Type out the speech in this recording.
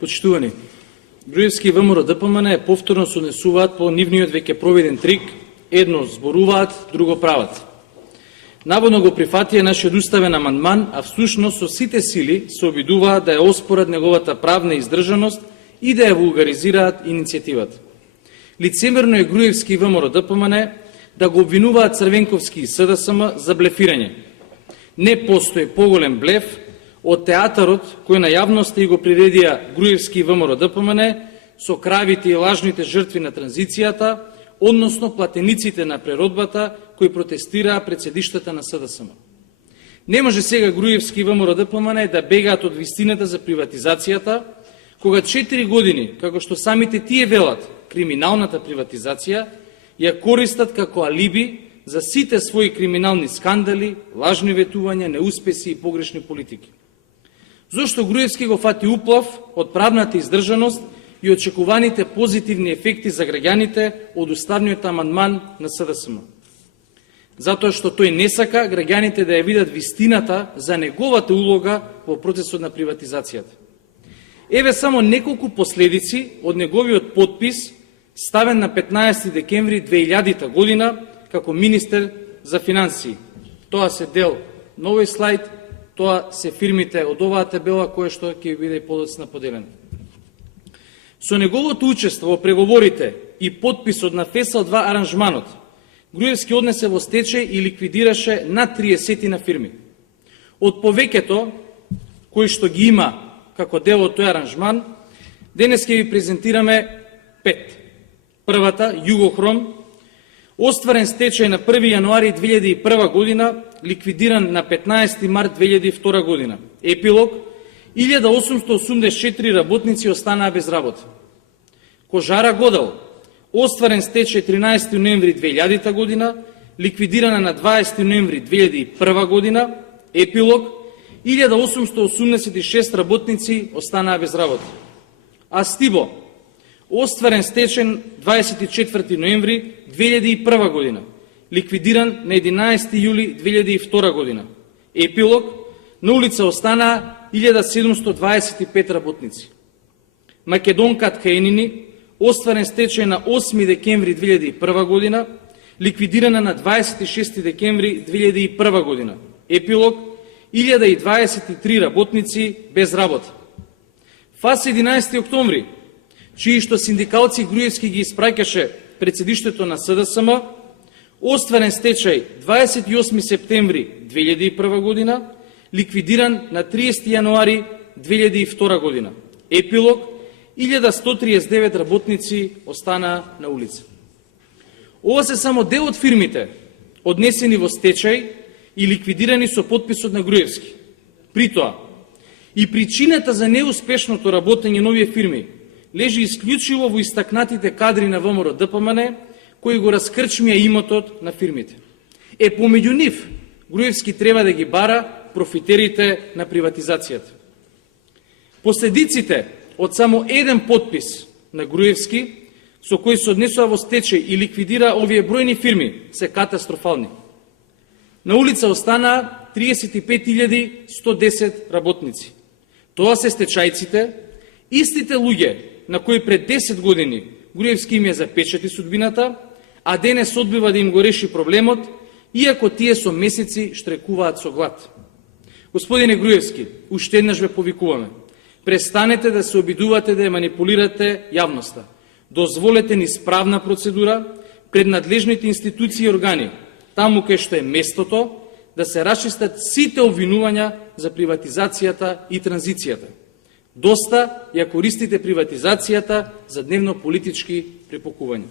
Почитувани, Груевски и ВМРО ДПМН повторно се однесуваат по нивниот веќе проведен трик, едно зборуваат, друго прават. Наводно го прифатија нашиот уставен амандман, а всушност со сите сили се обидуваат да ја оспорат неговата правна издржаност и да ја вулгаризираат иницијативата. Лицемерно е Груевски и ВМРО ДПМН да го обвинуваат Црвенковски и СДСМ за блефирање. Не постои поголем блеф од театарот кој на јавноста и го приредија Груевски и ВМРО ДПМН со кравите и лажните жртви на транзицијата, односно платениците на преродбата кои протестираа пред седиштата на СДСМ. Не може сега Груевски и ВМРО ДПМН да бегаат од вистината за приватизацијата, кога 4 години, како што самите тие велат, криминалната приватизација, ја користат како алиби за сите своји криминални скандали, лажни ветувања, неуспеси и погрешни политики. Зошто Груевски го фати уплав од правната издржаност и очекуваните позитивни ефекти за граѓаните од уставниот амандман на СДСМ? Затоа што тој не сака граѓаните да ја видат вистината за неговата улога во процесот на приватизацијата. Еве само неколку последици од неговиот подпис ставен на 15 декември 2000 година како министер за финансии. Тоа се дел на овој слайд, тоа се фирмите од оваа табела која што ќе биде подоцна поделена. Со неговото учество во преговорите и подписот на ФСЛ 2 аранжманот, Груевски однесе во стечај и ликвидираше над 30 на фирми. Од повеќето кои што ги има како дел од тој аранжман, денес ќе ви презентираме 5. Првата, Југохром, остварен стечај на 1 јануари 2001 година, ликвидиран на 15 март 2002 година. Епилог, 1884 работници останаа без работа. Кожара Годал, остварен стечај 13 ноември 2000 година, ликвидирана на 20 ноември 2001 година. Епилог, 1886 работници останаа без работа. Астибо, остварен стечај 24 ноември 2001 година, ликвидиран на 11 јули 2002 година. Епилог, на улица останаа 1725 работници. Македонкат Каенини, остварен стечај на 8 декември 2001 година, ликвидирана на 26 декември 2001 година. Епилог, 1023 работници без работа. ФАС 11 октомври, чии што синдикалци Груевски ги испраќаше пред седиштето на СДСМ, остварен стечај 28 септември 2001 година, ликвидиран на 30 јануари 2002 година. Епилог, 1139 работници останаа на улица. Ова се само дел од фирмите, однесени во стечај и ликвидирани со подписот на Груевски. Притоа, и причината за неуспешното работење на овие фирми лежи исклучиво во истакнатите кадри на ВМРО ДПМН, кои го раскрчмија имотот на фирмите. Помеѓу нив, Груевски треба да ги бара профитерите на приватизацијата. Последиците од само еден подпис на Груевски, со кој се однесува во стечај и ликвидира овие бројни фирми, се катастрофални. На улица останаа 35.110 работници. Тоа се стечајците, истите луѓе на кои пред 10 години Груевски им ја запечати судбината, а денес одбива да им го реши проблемот, иако тие со месеци штрекуваат со глад. Господине Груевски, уште еднаш ве повикуваме. Престанете да се обидувате да ја манипулирате јавноста. Дозволете ни справна процедура пред надлежните институции и органи, таму кај што е местото, да се расчистат сите обвинувања за приватизацијата и транзицијата. Доста ја користите приватизацијата за дневно политички препокувања.